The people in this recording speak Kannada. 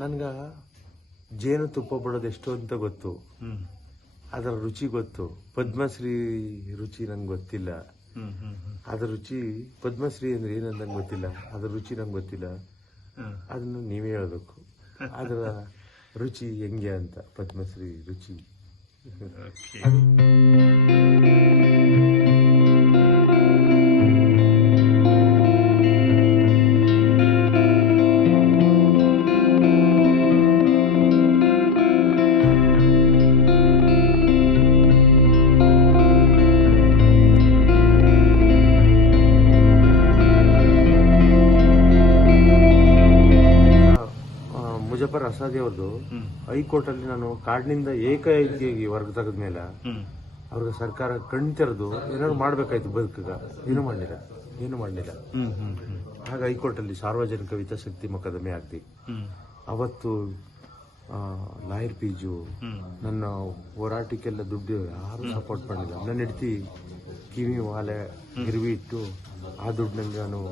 ನನ್ಗ ಜೇನು ತುಪ್ಪ ಬಿಡೋದು ಎಷ್ಟು ಅಂತ ಗೊತ್ತು, ಅದರ ರುಚಿ ಗೊತ್ತು. ಪದ್ಮಶ್ರೀ ರುಚಿ ನಂಗೆ ಗೊತ್ತಿಲ್ಲ. ಅದರ ರುಚಿ ಪದ್ಮಶ್ರೀ ಅಂದ್ರೆ ಏನಂತ ನಂಗೆ ಗೊತ್ತಿಲ್ಲ. ಅದರ ರುಚಿ ನಂಗೆ ಗೊತ್ತಿಲ್ಲ. ಅದನ್ನು ನೀವೇ ಹೇಳ್ಬೇಕು, ಅದರ ರುಚಿ ಹೆಂಗೆ ಅಂತ. ಪದ್ಮಶ್ರೀ ರುಚಿ ಮುಜಫರ್ ಅಸಾದಿ ಅವ್ರದ್ದು ಹೈಕೋರ್ಟ್ ಅಲ್ಲಿ ನಾನು ಕಾಡಿನಿಂದ ಏಕಾಏಕಿ ಹೊರಗೆ ತೆಗೆದ ಮೇಲೆ ಅವ್ರಿಗೆ ಸರ್ಕಾರ ಕಣ್ ತೆರೆದು ಏನಾದ್ರು ಮಾಡ್ಬೇಕಾಯ್ತು ಬದುಕಗ, ಏನು ಮಾಡಲಿಲ್ಲ. ಆಗ ಹೈಕೋರ್ಟ್ ಅಲ್ಲಿ ಸಾರ್ವಜನಿಕ ಹಿತಾಸಕ್ತಿ ಮೊಕದ್ದಮೆ ಹಾಕ್ತಿ. ಅವತ್ತು ಲಾಯರ್ ಪೀಜು ನನ್ನ ಹೋರಾಟಕ್ಕೆಲ್ಲ ದುಡ್ಡು ಯಾರು ಸಪೋರ್ಟ್ ಮಾಡಿಲ್ಲ. ನನ್ನ ಹೆಂಡತಿ ಕಿವಿ ವಾಲೆ ಗಿರ್ವಿ ಇಟ್ಟು ಆ ದುಡ್ಡಿನಲ್ಲಿ ನಾನು